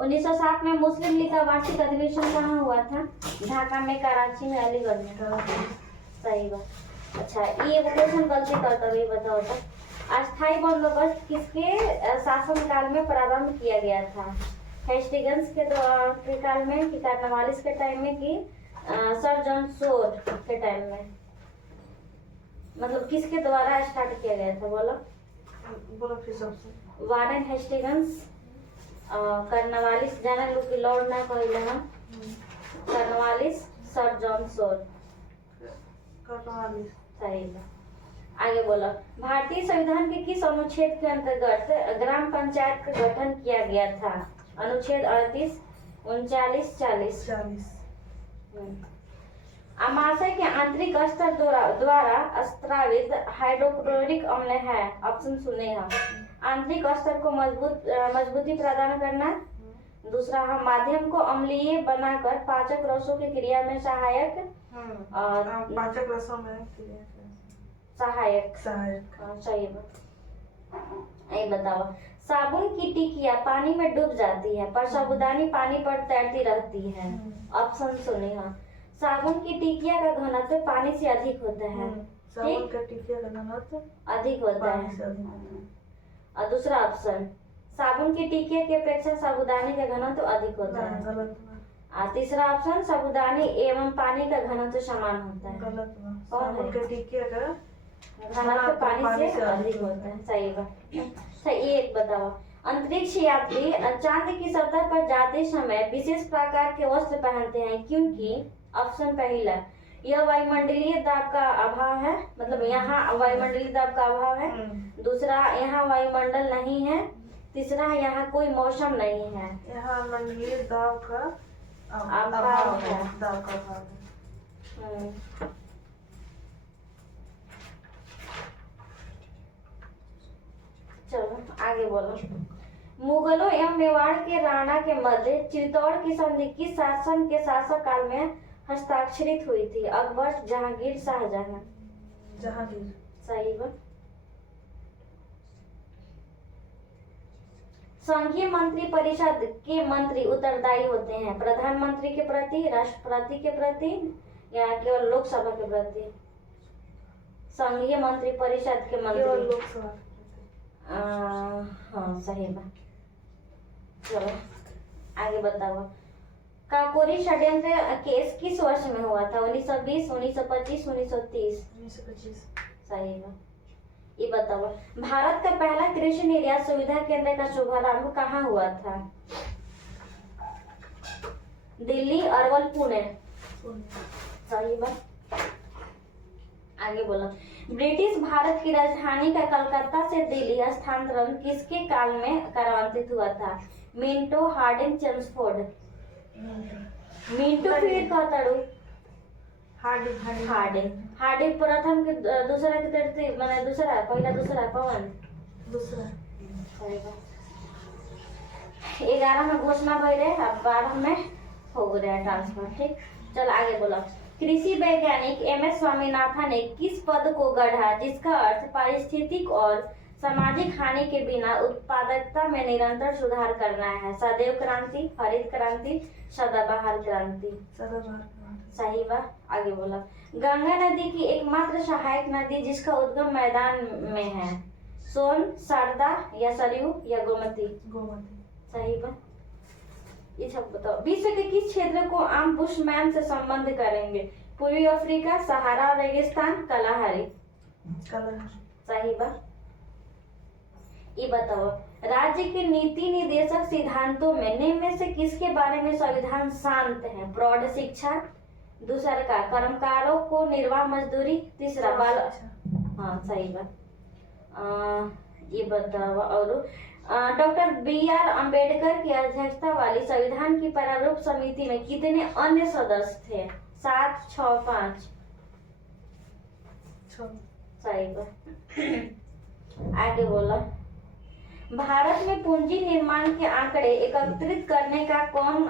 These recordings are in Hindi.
1907 में मुस्लिम लीग का वार्षिक अधिवेशन कहाँ हुआ था? ढाका में, कराची में, अलीगढ़ में। सही बात। अच्छा, ये क्वेश्चन गलती करता है, बताओ तो। अस्थायी बंदोबस्त किसके शासनकाल में प्रारंभ किया गया था? हेस्टिंग्स के काल में, कि कार्नवालिस के टाइम में, कि सर जॉन सोर के टाइम में? मतलब किसके द्वारा स्टार्ट किया गया था, बोलो फिर सबसे। वारेन हेस्टिंग्स, कार्नवालिस, जाना लोग की लॉर्ड ना कहले हम, कार्नवालिस, सर जॉन सोर। कार्नवालिस। सही है। आगे बोलो, भारतीय संविधान के किस अनुच्छेद के अंतर्गत ग्राम पंचायत का गठन किया गया था? अनुच्छेद 38, 39, 40। अमाशय के आंतरिक स्तर द्वारा स्त्रावित हाइड्रोक्लोरिक अम्ल है। ऑप्शन सुने हम। आंतरिक स्तर को मजबूती प्रदान करना। दूसरा है माध्यम को अम्लीय बनाकर पाचक रसों की क्रिया में सहायक। पाचक रसों में सहायक। सही है। बताओ, साबुन की टिकिया पानी में डूब जाती है पर साबुदानी पानी पर तैरती रहती है। ऑप्शन सुने हम। साबुन की टिकिया का घनत्व पानी से अधिक होता है। साबुन का टिकिया का घनत्व अधिक होता है। और दूसरा ऑप्शन, साबुन की टिकिया की अपेक्षा साबुदानी का घनत्व अधिक होता है। और तीसरा ऑप्शन, साबुदानी एवं पानी का घनत्व समान होता है। साबुन का टिकिया का घनत्व पानी से अधिक होता है। सही बात। सही। एक बताओ, अंतरिक्ष यात्री चांद की सतह पर जाते समय विशेष प्रकार के वस्त्र पहनते हैं क्योंकि? ऑप्शन पहला, यह वायुमंडलीय दाब का अभाव है, मतलब यहाँ वायुमंडलीय दाब का अभाव है। दूसरा, यहाँ वायुमंडल नहीं है। तीसरा, यहाँ कोई मौसम नहीं है। यहाँ मंडलीय दाब का अभाव है। दाब का अभाव है। चलो आगे बोलो। मुगलों एवं मेवाड़ के राणा के मध्य चित्तौड़ की संधि किस शासन के शासक काल में हस्ताक्षरित हुई थी? अकबर, जहांगीर, शाहजहां? जहांगीर। सही बात। संघीय मंत्री परिषद के मंत्री उत्तरदायी होते हैं प्रधानमंत्री के प्रति, राष्ट्रपति के प्रति, या केवल लोकसभा के प्रति? संघीय मंत्री परिषद के मंत्री केवल लोकसभा। हाँ सही बात। चलो आगे बताओ, काकोरी षड्यंत्र केस किस वर्ष में हुआ था? 1920, 1925, 1930? 1925। सही है। ये बताओ, भारत का पहला कृषि निर्यात सुविधा केंद्र का शुभारंभ कहाँ हुआ था? दिल्ली, अरवल, पुणे? सही बात। आगे बोलो, ब्रिटिश भारत की राजधानी का कलकत्ता से दिल्ली स्थानांतरण किसके काल में क्रांतित हुआ था? Minto, Hardinge, Chelmsford? मिंटो फिर कहताड़ू हार्डिंग प्रथम के दूसरा के तरती माने दूसरा पहला दूसरा कौन? दूसरा। सही बात। 11 में घोषणा भई रहे, अब 12 में हो गया ट्रांसफर। ठीक, चल आगे बोलो। कृषि वैज्ञानिक एम.एस. स्वामीनाथन ने किस पद को गढ़ा जिसका अर्थ पारिस्थितिक और सामाजिक हानि के बिना उत्पादकता में निरंतर सुधार करना है? सदैव क्रांति, हरित क्रांति, सदाबहार क्रांति? सही बात। आगे बोला, गंगा नदी की एकमात्र सहायक नदी जिसका उद्गम मैदान में है? सोन, शारदा, या सरयू, या गोमती? सही बात। ये सब बताओ, विश्व के किस क्षेत्र को आम बुशमैन से संबंध करेंगे? पूर्वी अफ्रीका, सहारा, रेगिस्तान, कलाहारी? सही बात। ये बताओ, राज्य के नीति निर्देशक सिद्धांतों में निम्न में से किसके बारे में संविधान शांत है? प्रौढ़ शिक्षा, दूसरा का कर्मकारों को निर्वाह मजदूरी, तीसरा बाल। हाँ सही बात। ये बताओ, और डॉक्टर बी.आर. अम्बेडकर की अध्यक्षता वाली संविधान की प्रारूप समिति में कितने अन्य सदस्य थे? 7, 6, 5? सही बात। आगे बोला, भारत में पूंजी निर्माण के आंकड़े एकत्रित करने का कौन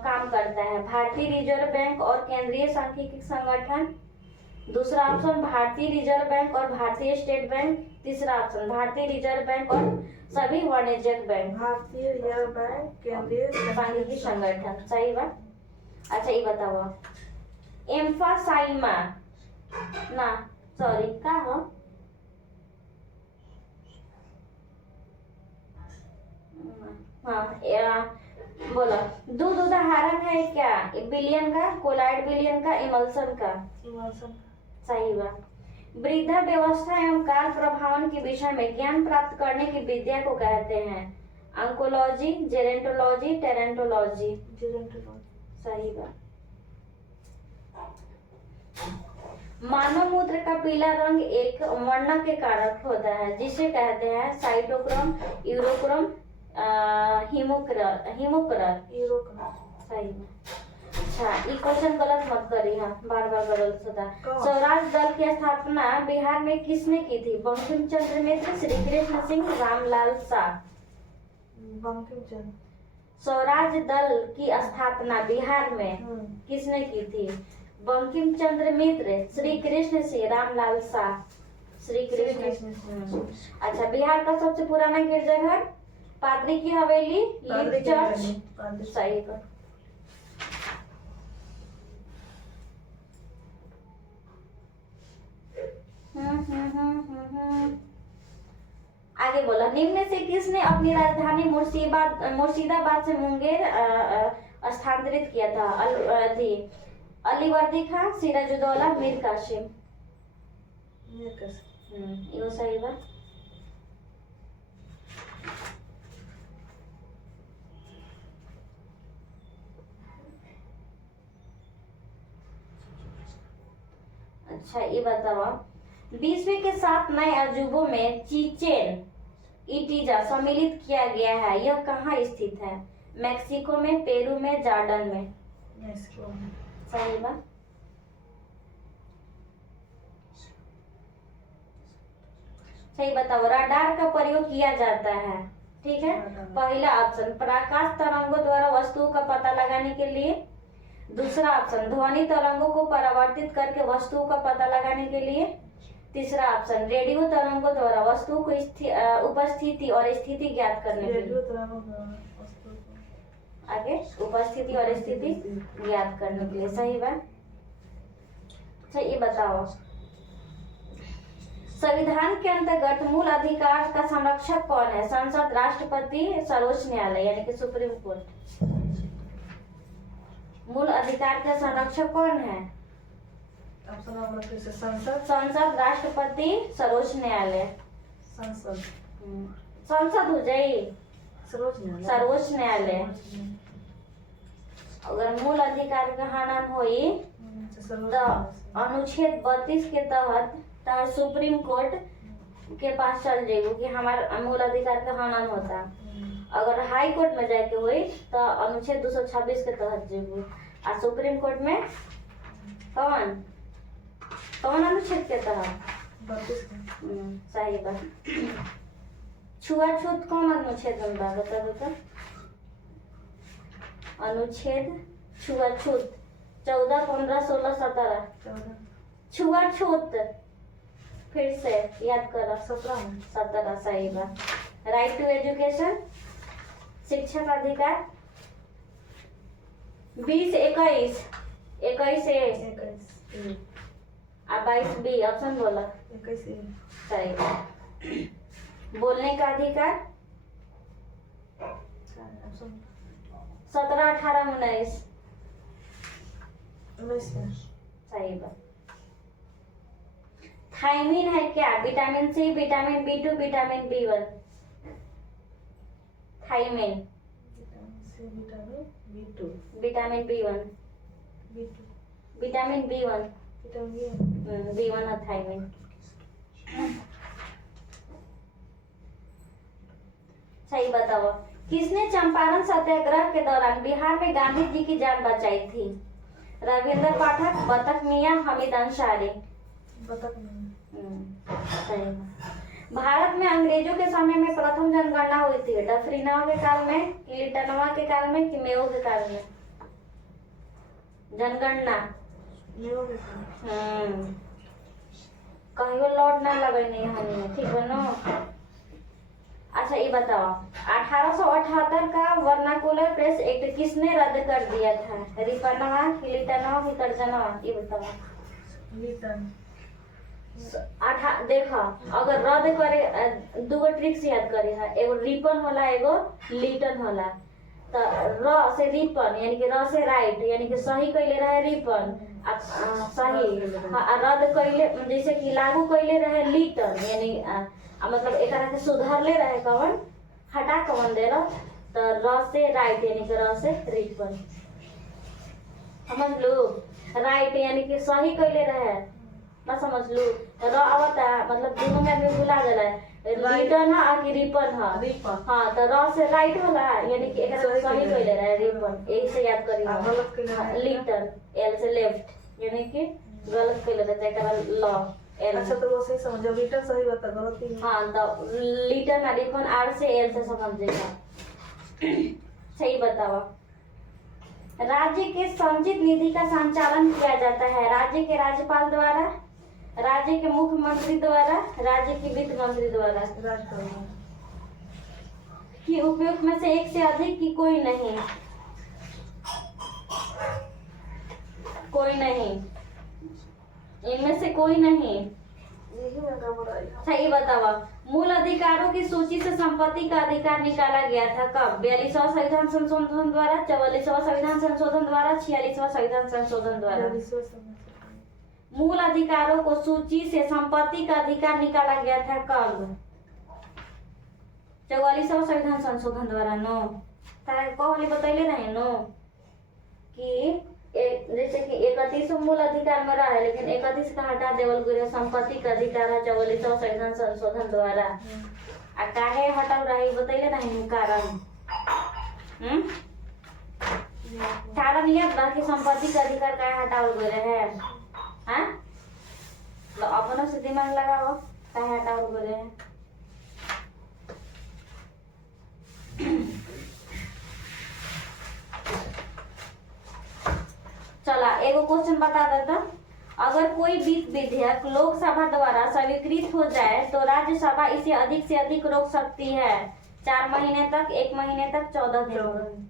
काम करता है? भारतीय रिजर्व बैंक और केंद्रीय सांख्यिकी संगठन? दूसरा ऑप्शन भारतीय रिजर्व बैंक और भारतीय स्टेट बैंक। तीसरा ऑप्शन भारतीय रिजर्व बैंक और सभी वाणिज्यिक बैंक। भारतीय रिजर्व बैंक केंद्रीय सांघिकी संगठन। सही बात। अच्छा ये बताओ, एम्फासाइमा ना सॉरी का हो, हाँ बोलो, दूध उदाहरण है क्या, बिलियन का, कोलाइड बिलियन का, इमल्सन का। इमल्सन। सही बात। वृद्धा व्यवस्था एवं काल प्रभावन के विषय में ज्ञान प्राप्त करने की विद्या को कहते हैं, अंकोलॉजी, जेरेंटोलॉजी, टेरेंटोलॉजी। जेरेंटोलॉजी। सही बात। मानव मूत्र का पीला रंग एक वर्ण के कारक होता है जिसे कहते हैं साइटोक्रोम, यूरोक्रोम, हिमोक्रर। सही है। अच्छा ये क्वेश्चन गलत मत करी, हाँ बार बार गलत होता। स्वराज दल की स्थापना बिहार में किसने की थी, बंकिम चंद्र मित्र, श्री कृष्ण सिंह, रामलाल शाह। बंकिम चंद्र। स्वराज दल की स्थापना बिहार में किसने की थी, बंकिम चंद्र मित्र, श्री कृष्ण सिंह, रामलाल शाह। श्री कृष्ण। अच्छा बिहार का सबसे पुराना गिरजाघर, पादरी की हवेली, लीड चर्च। सही है। आगे बोला, निम्न से किसने अपनी राजधानी मुर्शिदाबाद से मुंगेर स्थानांतरित किया था, अलीवर्दी खान, सिराजुद्दौला, मीर कासिम। ये सही बात। अच्छा ये बताओ, 20वीं के 7 नए अजूबों में चिचेन इटीजा सम्मिलित किया गया है, यह कहाँ स्थित है, मैक्सिको में, पेरू में, जॉर्डन में। सही बात। सही बताओ, रडार का प्रयोग किया जाता है, ठीक है। पहला ऑप्शन प्रकाश तरंगों द्वारा वस्तुओं का पता लगाने के लिए, दूसरा ऑप्शन ध्वनि तरंगों को परावर्तित करके वस्तुओं का पता लगाने के लिए, तीसरा ऑप्शन रेडियो तरंगों द्वारा वस्तुओं को उपस्थिति और स्थिति ज्ञात करने के लिए। आगे उपस्थिति और स्थिति ज्ञात करने के लिए। सही बात। अच्छा ये बताओ, संविधान के अंतर्गत मूल अधिकार का संरक्षक कौन है, संसद, राष्ट्रपति, सर्वोच्च न्यायालय यानी कि सुप्रीम कोर्ट। मूल अधिकार का संरक्षक कौन है, संसद, राष्ट्रपति, सर्वोच्च न्यायालय। संसद हो जाए, सर्वोच्च न्यायालय। अगर मूल अधिकार का हनन होई तो अनुच्छेद 32 के तहत सुप्रीम कोर्ट के पास चल जाइबू कि हमारा मूल अधिकार का हनन होता। अगर हाई कोर्ट में जाके हुई तो अनुच्छेद 226 के तहत जेबू, आ सुप्रीम कोर्ट में कौन कौन अनुच्छेद के तहत, 32। सही बात। छुआछूत कौन अनुच्छेद में बा, बता बता। अनुच्छेद छुआछूत 14, 15, 16, 17। छुआछूत फिर से याद करो, 17। सही बात। राइट टू एजुकेशन, शिक्षा का अधिकार। 20, 21, 21 ए आ 22 बी, ऑप्शन बोला। 21 ए। सही बात। बोलने का अधिकार 17, 18, 19। सही बात। थायमिन है क्या, vitamin C, vitamin B2, vitamin B1। Thiamine, vitamin B1, vitamin B1, B1 है थायमिन। सही बताओ, किसने चंपारण सत्याग्रह के दौरान बिहार में गांधी जी की जान बचाई थी, रविंद्र पाठक, बतक मियां, हमीद अंसारी। सही। भारत में अंग्रेजों के समय में प्रथम जनगणना हुई थी, डफरीनवा के काल में, क्लिंटनवा के काल में, कि मेयो के काल में जनगणना। कहियो लौट ना लगे नहीं हनी, ठीक है ना। अच्छा ये बताओ, 1878 का वर्नाकुलर प्रेस एक्ट किसने रद्द कर दिया था? रिपनवा, लिटनवा कि कर्जनवा? ये बताओ। लिटन। देखा, अगर रद्द करे दूगो ट्रिक्स याद करे है, एगो रिपन होला, एगो लिटन होला। तो र से रिपन यानी कि र से राइट यानी कि सही कैले रहे रिपन, सही रद्द कैले जैसे कि लागू कैले रहे लिटन यानी मतलब एक के सुधारले रहे कवन, हटा कवन दे रहा, तो र से राइट यानी कि र से रिपन, समझ लो। राइट यानी कि सही कैले रहे ना, समझ लो। र आवता मतलब दोनों में आदमी भुला गया है, रिटन है कि रिपन है। रिपन। हाँ तो र से राइट होला यानी कि एक सही कैले रहे रिपन, यही से याद करी। गलत कैले लिटन, एल से लेफ्ट यानी कि गलत कैले रहे, एकरा ल एल। अच्छा तो वो सही समझो, लिटन सही बता, गलत ही। हाँ तो लिटन और रिपन आर से एल से समझेगा। सही बताओ। राज्य के संचित निधि का संचालन किया जाता है राज्य के राज्यपाल द्वारा, राज्य के मुख्यमंत्री द्वारा, राज्य के वित्त मंत्री द्वारा। राजपाल। कि उपयुक्त में से एक से अधिक की कोई नहीं? कोई नहीं, इनमें से कोई नहीं। यही में गड़बड़ आई। सही बताओ। मूल अधिकारों की सूची से संपत्ति का अधिकार निकाला गया था कब? 42वां संविधान संशोधन द्वारा, 44वां संविधान संशोधन द्वारा, 46वां संविधान संशोधन द्वारा। मूल अधिकारों को सूची से संपत्ति का अधिकार निकाला गया था कब? 44वां संविधान संशोधन द्वारा। नो कहली बतैले रहे नो कि जैसे कि 31 मूल अधिकार में रहा है, लेकिन 31 का हटा देवल गया, संपत्ति का अधिकार है 44वां संविधान संशोधन द्वारा। आ काहे हटल रही बतैले नहीं कारण? कारण यह बाकी संपत्ति का अधिकार काहे हटावल गए है? हाँ तो अपनों से दिमाग लगाओ, काहे हटावल गए है? चला एगो क्वेश्चन बता देता। अगर कोई विधेयक लोकसभा द्वारा स्वीकृत हो जाए तो राज्यसभा इसे अधिक से अधिक रोक सकती है 4 महीने तक, 1 महीने तक, 14 दिन।